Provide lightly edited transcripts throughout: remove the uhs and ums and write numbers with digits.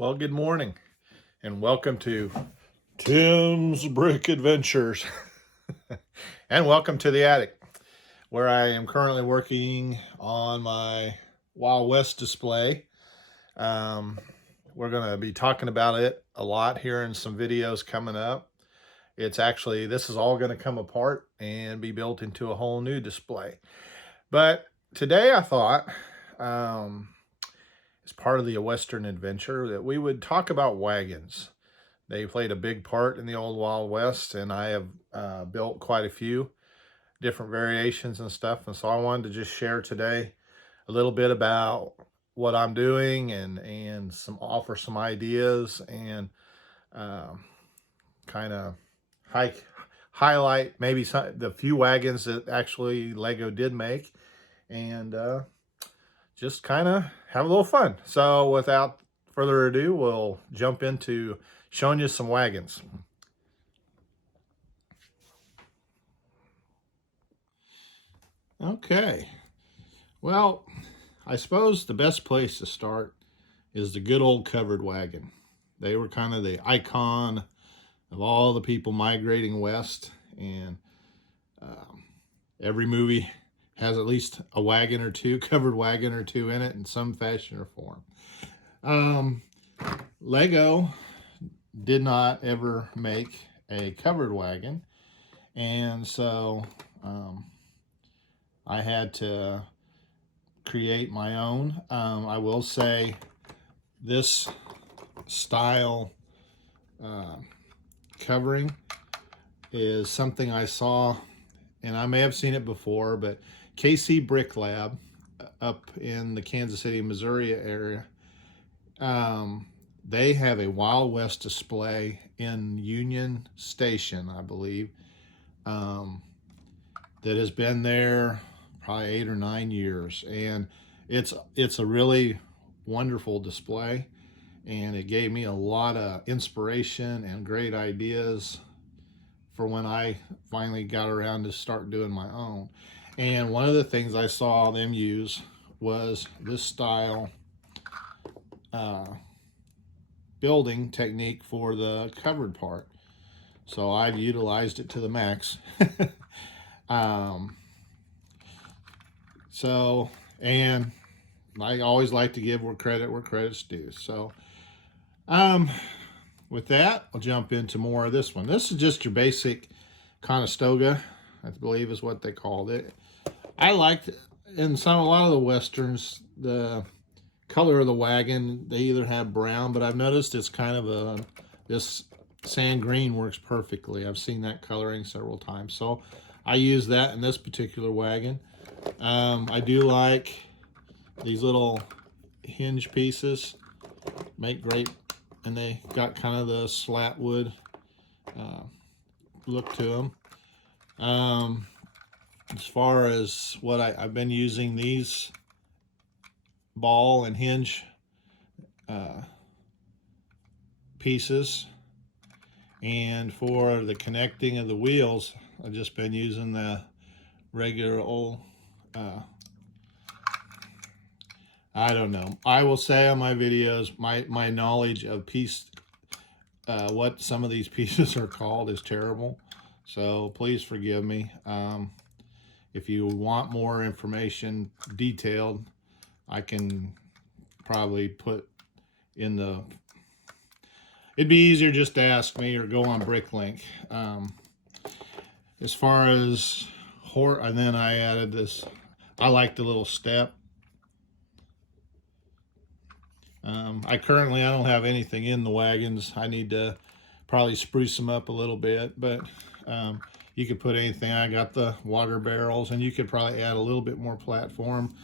Well, good morning and welcome to Tim's Brick Adventures. And welcome to the attic, where I am currently working on my Wild West display. We're going to be talking about it a lot here in some videos coming up. This is all going to come apart and be built into a whole new display. But today I thought, as part of the Western adventure, that we would talk about wagons. They played a big part in the old Wild West, and I have built quite a few different variations and stuff. And so I wanted to just share today a little bit about what I'm doing and offer some ideas and kind of highlight maybe the few wagons that actually Lego did make, and just kind of have a little fun. So without further ado, we'll jump into showing you some wagons. Okay, well, I suppose the best place to start is the good old covered wagon. They were kind of the icon of all the people migrating west, and every movie has at least a wagon or two, covered wagon or two in it in some fashion or form. Lego did not ever make a covered wagon, and so I had to create my own. I will say this style covering is something I saw, and I may have seen it before, but KC Brick Lab up in the Kansas City, Missouri area, they have a Wild West display in Union Station, I believe, that has been there probably 8 or 9 years, and it's a really wonderful display, and it gave me a lot of inspiration and great ideas for when I finally got around to start doing my own. And one of the things I saw them use was this style building technique for the covered part. So I've utilized it to the max. And I always like to give where credit's due. So with that, I'll jump into more of this one. This is just your basic Conestoga, I believe is what they called it. I liked, in a lot of the Westerns, the color of the wagon, they either have brown, but I've noticed it's kind of this sand green works perfectly. I've seen that coloring several times. So I use that in this particular wagon. I do like these little hinge pieces, make great, and they got kind of the slat wood look to them. As far as what I've been using, these ball and hinge pieces, and for the connecting of the wheels, I've just been using the regular old I don't know. I will say on my videos, my knowledge of what some of these pieces are called is terrible. So please forgive me. If you want more information detailed, I can probably put in the... It'd be easier just to ask me or go on BrickLink. As far as and then I added this. I like the little step. I don't have anything in the wagons. I need to probably spruce them up a little bit, but you could put anything. I got the water barrels, and you could probably add a little bit more platform.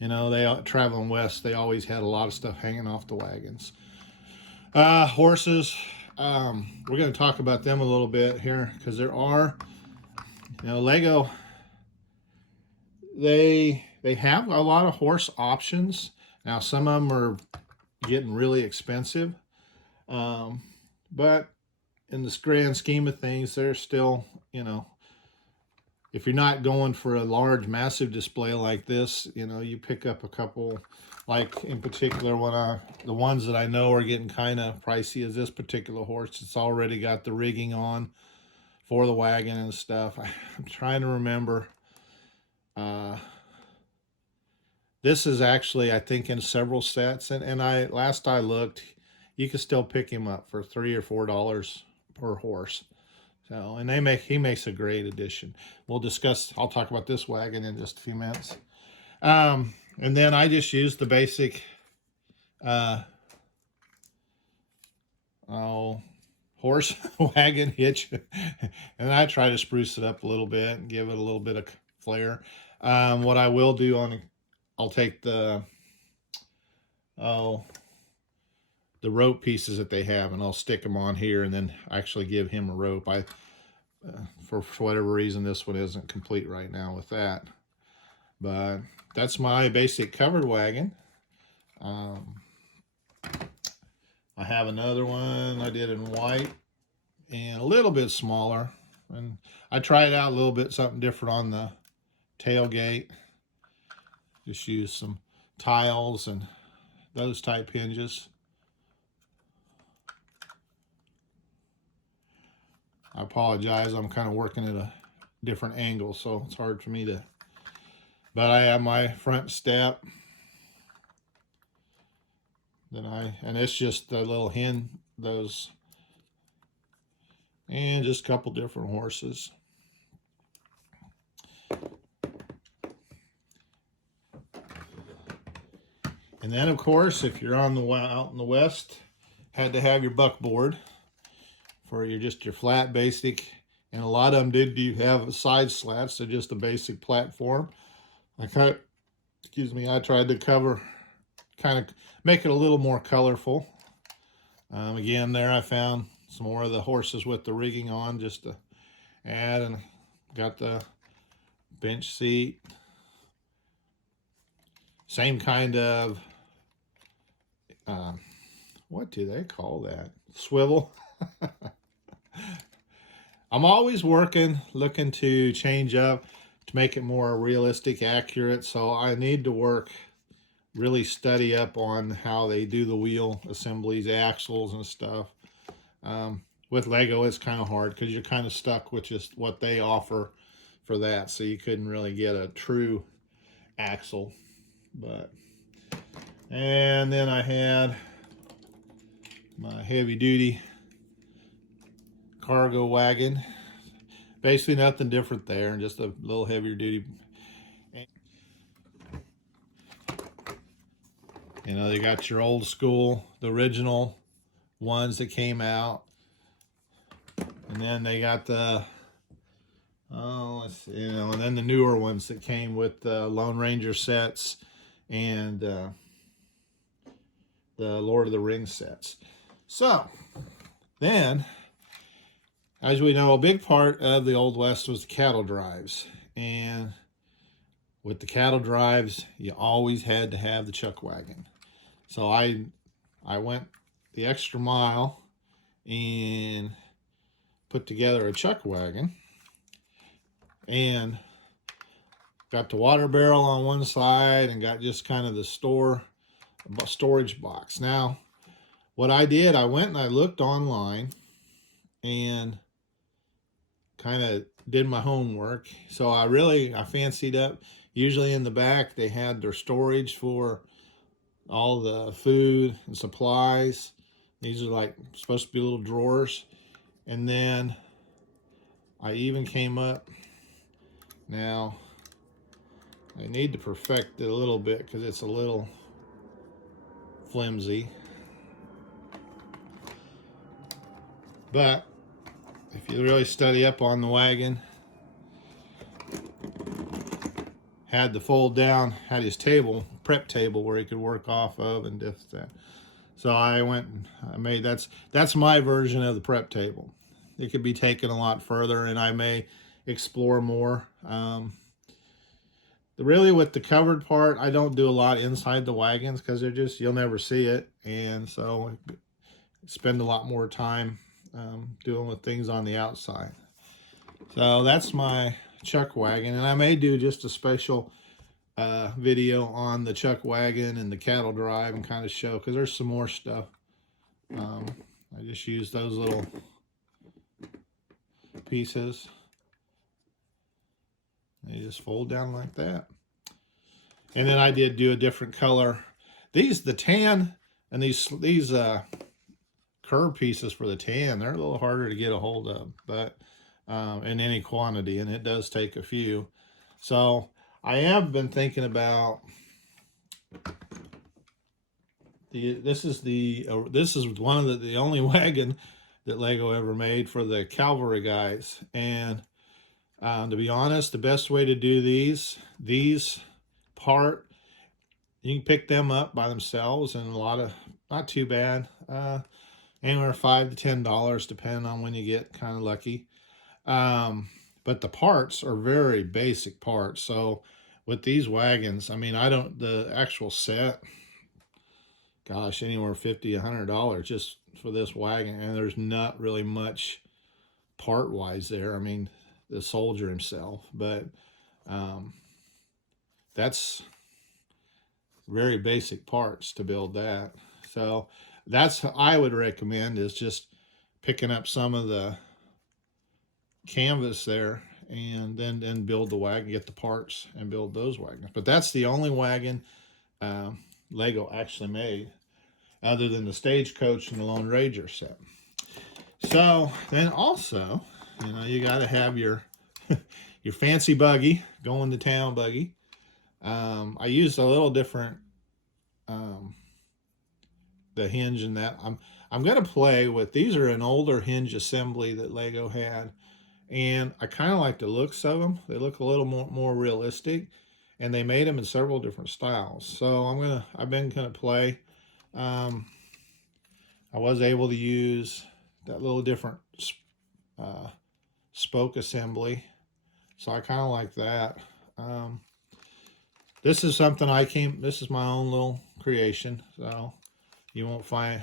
You know, they traveling west, they always had a lot of stuff hanging off the wagons. Horses, we're going to talk about them a little bit here, because there are, Lego, they have a lot of horse options. Now, some of them are getting really expensive, but in the grand scheme of things, they're still, if you're not going for a large, massive display like this, you know, you pick up a couple, like in particular, the ones that I know are getting kind of pricey is this particular horse. It's already got the rigging on for the wagon and stuff. I'm trying to remember. This is actually, I think, in several sets, and last I looked, you can still pick him up for $3 or $4 per horse. So, and he makes a great addition. I'll talk about this wagon in just a few minutes. And then I just used the basic, horse wagon hitch. And I try to spruce it up a little bit and give it a little bit of flair. What I will do I'll take the rope pieces that they have, and I'll stick them on here, and then actually give him a rope. For whatever reason, this one isn't complete right now with that, but that's my basic covered wagon. I have another one I did in white and a little bit smaller, and I tried out a little bit something different on the tailgate. Just use some tiles and those type hinges. I apologize, I'm kind of working at a different angle, so it's hard for me to, but I have my front step. And it's just a little those, and just a couple different horses. And then, of course, if you're out in the West, had to have your buckboard for your flat basic. And a lot of them do have side slats, so just a basic platform. I tried to kind of make it a little more colorful. Again, there I found some more of the horses with the rigging on just to add, and got the bench seat. Same kind of, what do they call that? Swivel. I'm always looking to change up, to make it more realistic, accurate. So I need to really study up on how they do the wheel assemblies, axles and stuff. With Lego, it's kind of hard because you're kind of stuck with just what they offer for that. So you couldn't really get a true axle. And then I had my heavy duty cargo wagon. Basically nothing different there, just a little heavier duty. You know, they got your old school, the original ones that came out. And then they got the, and then the newer ones that came with the Lone Ranger sets and the Lord of the Rings sets. So, then, as we know, a big part of the Old West was the cattle drives. And with the cattle drives, you always had to have the chuck wagon. So I went the extra mile and put together a chuck wagon and got the water barrel on one side and got just kind of the storage box. Now, what I did, I went and I looked online and kind of did my homework. So I fancied up. Usually in the back, they had their storage for all the food and supplies. These are supposed to be little drawers. And then I even came up. Now, I need to perfect it a little bit because it's a little flimsy. But if you really study up on the wagon, had the fold down, had his prep table where he could work off of and just that. So I went and I made, that's my version of the prep table. It could be taken a lot further, and I may explore more. Really with the covered part, I don't do a lot inside the wagons because you'll never see it. And so I spend a lot more time doing with things on the outside. So that's my chuck wagon, and I may do just a special video on the chuck wagon and the cattle drive and kind of show, because there's some more stuff. I just use those little pieces. They just fold down like that. And then I did do a different color. The tan and these curved pieces for the tan, they're a little harder to get a hold of, but in any quantity, and it does take a few. So I have been thinking about this is one of the only wagon that Lego ever made for the cavalry guys. And to be honest, the best way to do these part, you can pick them up by themselves, and a lot of, not too bad, anywhere $5 to $10, depending on when you get kind of lucky. But the parts are very basic parts. So with these wagons, I mean, the actual set, gosh, anywhere $50 to $100 just for this wagon, and there's not really much part wise there. I mean, the soldier himself, but that's very basic parts to build that. So that's how I would recommend, is just picking up some of the canvas there, and then build the wagon, get the parts and build those wagons. But that's the only wagon Lego actually made, other than the Stagecoach and the Lone Ranger set. So then also, you know, you got to have your your fancy buggy, going to town buggy. I used a little different the hinge in that. I'm gonna play with, these are an older hinge assembly that Lego had, and I kind of like the looks of them. They look a little more realistic, and they made them in several different styles. So I've been gonna play. I was able to use that little different spoke assembly, so I kind of like that. This is something this is my own little creation, so you won't find,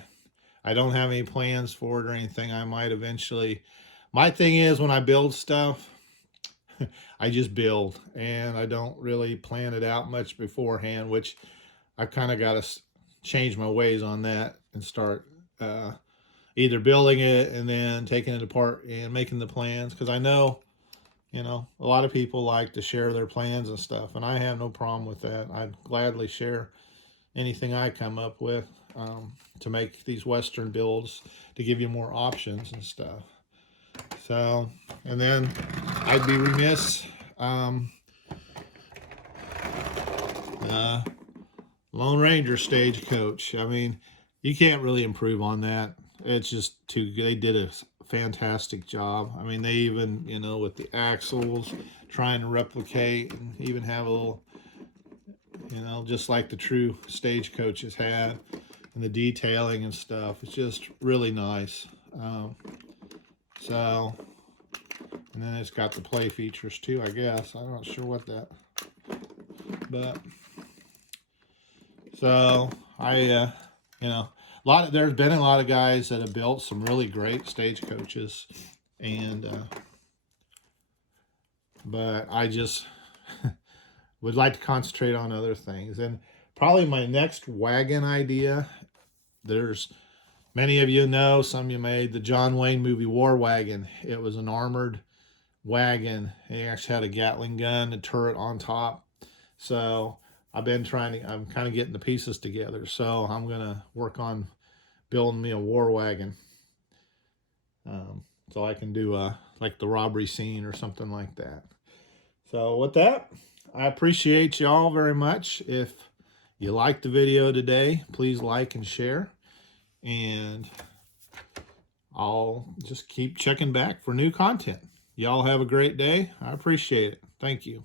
I don't have any plans for it or anything. I might eventually, my thing is, when I build stuff, I just build, and I don't really plan it out much beforehand, which I've kind of got to change my ways on that and start either building it and then taking it apart and making the plans, because I know, you know, a lot of people like to share their plans and stuff, and I have no problem with that. I'd gladly share anything I come up with to make these Western builds, to give you more options and stuff. So, and then I'd be remiss, Lone Ranger Stagecoach. I mean, you can't really improve on that. It's just they did a fantastic job. I mean, they even, you know, with the axles, trying to replicate, and even have a little, you know, just like the true Stagecoaches had, and the detailing and stuff. It's just really nice. So, and then it's got the play features too, I guess. I'm not sure what that, but so you know, there's been a lot of guys that have built some really great Stagecoaches, and but I just would like to concentrate on other things. And probably my next wagon idea, there's many of you know, some of you made the John Wayne movie War Wagon. It was an armored wagon. It actually had a Gatling gun, a turret on top. So I'm kind of getting the pieces together. So I'm going to work on building me a war wagon. So I can do like the robbery scene or something like that. So with that, I appreciate y'all very much. If you liked the video today, please like and share. And I'll just keep checking back for new content. Y'all have a great day. I appreciate it. Thank you.